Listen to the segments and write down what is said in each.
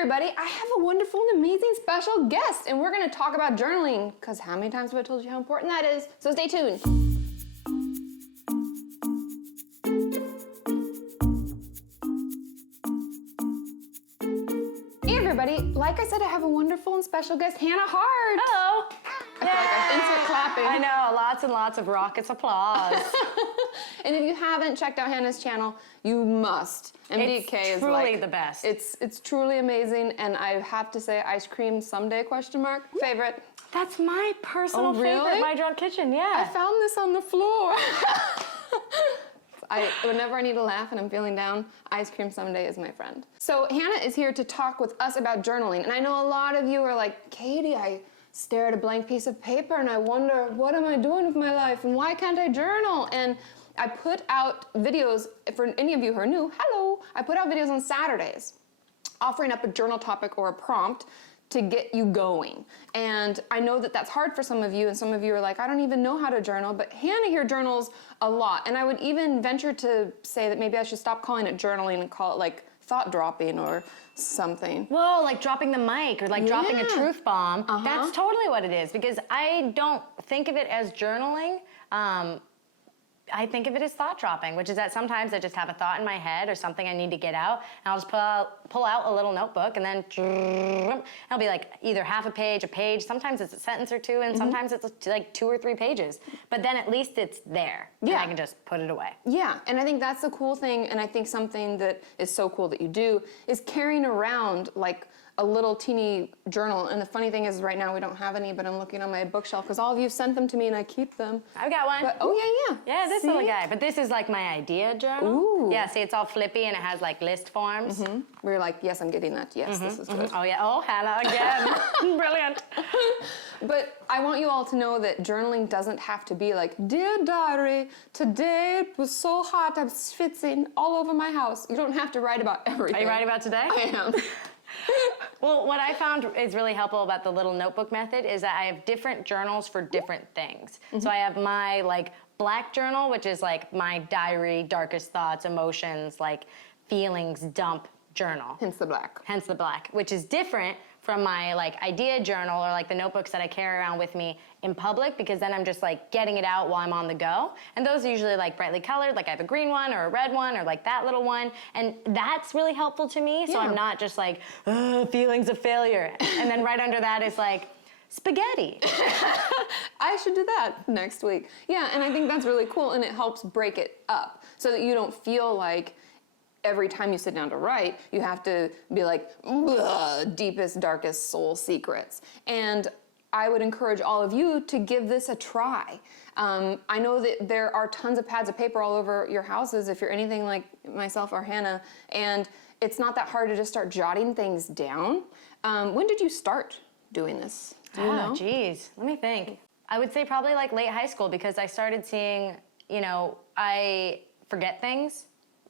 everybody, I have a wonderful and amazing special guest, and we're going to talk about journaling, because how many times have I told you how important that is? So stay tuned. Hey everybody, like I said, I have a wonderful and special guest, Hannah Hart. Hello. I feel like our instant clapping. I know, lots and lots of rockets applause. And if you haven't checked out Hannah's channel, you must. MDK is truly like the best. It's truly amazing, and I have to say, ice cream someday ? Favorite. That's my personal favorite, My Drunk Kitchen, yeah. I found this on the floor. Whenever I need to laugh and I'm feeling down, ice cream someday is my friend. So Hannah is here to talk with us about journaling, and I know a lot of you are like, Katie, I stare at a blank piece of paper and I wonder, what am I doing with my life and why can't I journal? And I put out videos, for any of you who are new, hello, I put out videos on Saturdays offering up a journal topic or a prompt to get you going. And I know that that's hard for some of you, and some of you are like, I don't even know how to journal, but Hannah here journals a lot. And I would even venture to say that maybe I should stop calling it journaling and call it like thought dropping or something. Whoa, like dropping the mic or like dropping a truth bomb. That's totally what it is, because I don't think of it as journaling. I think of it as thought dropping, which is that sometimes I just have a thought in my head or something I need to get out, and I'll just pull out a little notebook, and then it'll be like either half a page, sometimes it's a sentence or two, and sometimes it's like 2 or 3 pages. But then at least it's there, and I can just put it away. Yeah, and I think that's the cool thing, and I think something that is so cool that you do is carrying around like a little teeny journal. And the funny thing is right now we don't have any, but I'm looking on my bookshelf because all of you sent them to me and I keep them. I've got one. But, oh yeah. Yeah, this little guy. But this is like my idea journal. Ooh. Yeah, see, it's all flippy and it has like list forms. We're like, yes, I'm getting that. Yes, this is good. Oh yeah, oh Hannah again. Brilliant. But I want you all to know that journaling doesn't have to be like, dear diary, today it was so hot, I'm schwitzing all over my house. You don't have to write about everything. Are you writing about today? I am. Well, what I found is really helpful about the little notebook method is that I have different journals for different things. So I have my like black journal, which is like my diary, darkest thoughts, emotions, like feelings dump journal. Hence the black. Hence the black, which is different from my like idea journal or like the notebooks that I carry around with me in public, because then I'm just like getting it out while I'm on the go. And those are usually like brightly colored, like I have a green one or a red one or like that little one. And that's really helpful to me. So I'm not just like, feelings of failure. And then right under that is like, spaghetti. I should do that next week. Yeah, and I think that's really cool, and it helps break it up so that you don't feel like every time you sit down to write, you have to be like, deepest, darkest soul secrets. And I would encourage all of you to give this a try. I know that there are tons of pads of paper all over your houses if you're anything like myself or Hannah, and it's not that hard to just start jotting things down. When did you start doing this? Do you know? Geez, let me think. I would say probably like late high school, because I started seeing, I forget things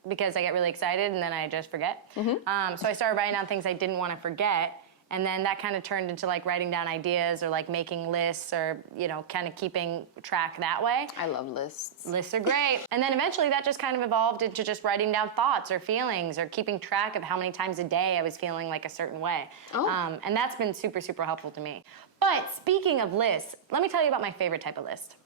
because I get really excited and then I just forget. So I started writing down things I didn't want to forget, and then that kind of turned into like writing down ideas or like making lists or, kind of keeping track that way. I love lists. Lists are great. And then eventually that just kind of evolved into just writing down thoughts or feelings or keeping track of how many times a day I was feeling like a certain way. And that's been super, super helpful to me. But speaking of lists, let me tell you about my favorite type of list.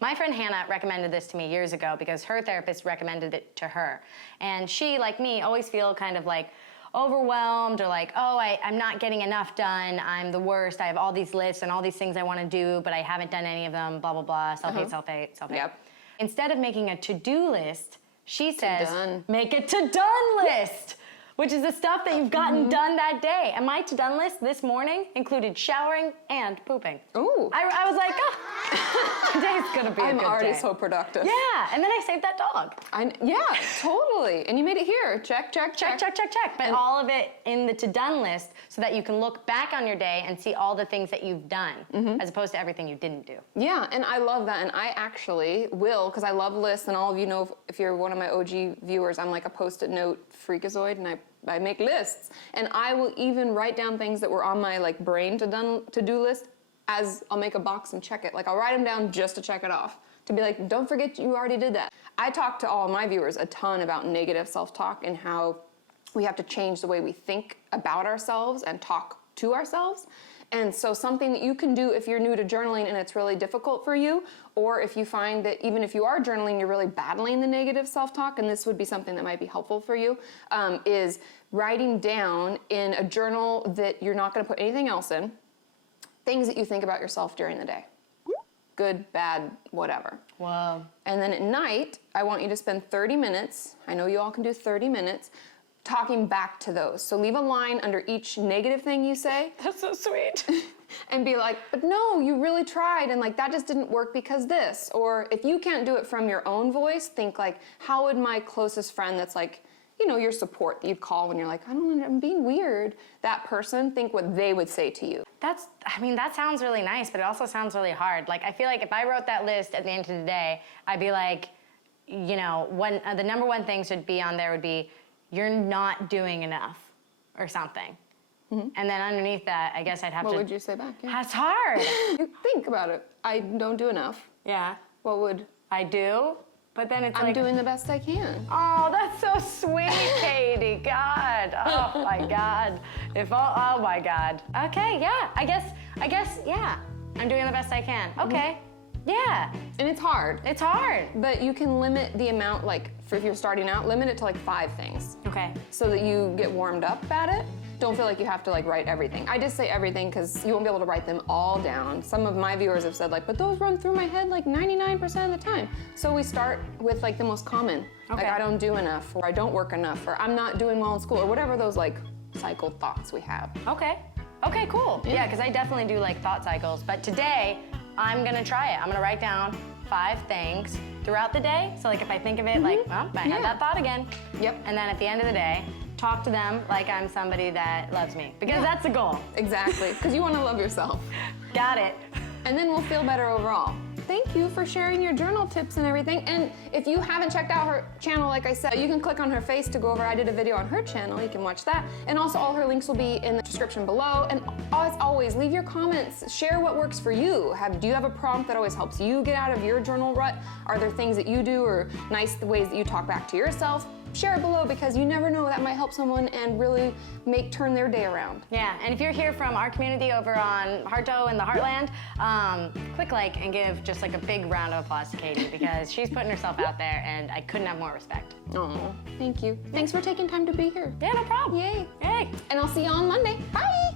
My friend Hannah recommended this to me years ago because her therapist recommended it to her. And she, like me, always feel kind of like overwhelmed or like, I'm not getting enough done, I'm the worst, I have all these lists and all these things I want to do, but I haven't done any of them, blah, blah, blah, self-hate, self-hate, self-hate. Yep. Instead of making a to-do list, she says, make a to-done list, which is the stuff that you've gotten done that day. And my to-done list this morning included showering and pooping. Ooh. I was like, today's gonna be a good day. I'm already so productive. Yeah, and then I saved that dog. Yeah, totally. And you made it here. Check, check, check. Check, check, check, check. But all of it in the to-done list so that you can look back on your day and see all the things that you've done, as opposed to everything you didn't do. Yeah, and I love that. And I actually will, because I love lists, and all of you know, if you're one of my OG viewers, I'm like a Post-it note freakazoid, and I make lists. And I will even write down things that were on my like brain to-do list, as I'll make a box and check it. Like I'll write them down just to check it off. To be like, don't forget you already did that. I talk to all my viewers a ton about negative self-talk and how we have to change the way we think about ourselves and talk to ourselves. And so something that you can do if you're new to journaling and it's really difficult for you, or if you find that even if you are journaling, you're really battling the negative self-talk, and this would be something that might be helpful for you, is writing down in a journal that you're not gonna put anything else in, things that you think about yourself during the day. Good, bad, whatever. Whoa. And then at night, I want you to spend 30 minutes, I know you all can do 30 minutes, talking back to those. So leave a line under each negative thing you say. That's so sweet. And be like, but no, you really tried, and like that just didn't work because this. Or if you can't do it from your own voice, think like, how would my closest friend that's like, you know, your support that you call when you're like, I don't know, I'm being weird, that person, think what they would say to you. I mean, that sounds really nice, but it also sounds really hard. Like, I feel like if I wrote that list at the end of the day, I'd be like, you know, the number one things would be on there would be, you're not doing enough, or something. Mm-hmm. And then underneath that, I guess I'd have to... What would you say back? Yeah. That's hard. You think about it. I don't do enough. Yeah. What would... I do, but then it's I'm like... doing the best I can. Oh, that's so sweet, Katie. God. Oh, my God. Oh, my God. Okay, yeah. I guess, yeah. I'm doing the best I can. Okay. Yeah. And it's hard. It's hard. But you can limit the amount, like, if you're starting out, limit it to like 5 things. Okay. So that you get warmed up at it. Don't feel like you have to like write everything. I just say everything because you won't be able to write them all down. Some of my viewers have said like, but those run through my head like 99% of the time. So we start with like the most common. Okay. Like I don't do enough, or I don't work enough, or I'm not doing well in school, or whatever those like cycled thoughts we have. Okay. Okay, cool. Yeah, because I definitely do like thought cycles. But today, I'm gonna try it. I'm gonna write down 5 things throughout the day. So like if I think of it like, well, I had that thought again. Yep. And then at the end of the day, talk to them like I'm somebody that loves me. Because that's the goal. Exactly, because you want to love yourself. Got it. And then we'll feel better overall. Thank you for sharing your journal tips and everything. And if you haven't checked out her channel, like I said, you can click on her face to go over. I did a video on her channel. You can watch that. And also all her links will be in the description below. And as always, leave your comments. Share what works for you. Do you have a prompt that always helps you get out of your journal rut? Are there things that you do or nice ways that you talk back to yourself? Share it below because you never know, that might help someone and really turn their day around. Yeah, and if you're here from our community over on Harto in the Heartland, click like and give just like a big round of applause to Katie because she's putting herself out there and I couldn't have more respect. Oh, thank you. Thanks for taking time to be here. Yeah, no problem. Yay. Yay. And I'll see you on Monday. Bye.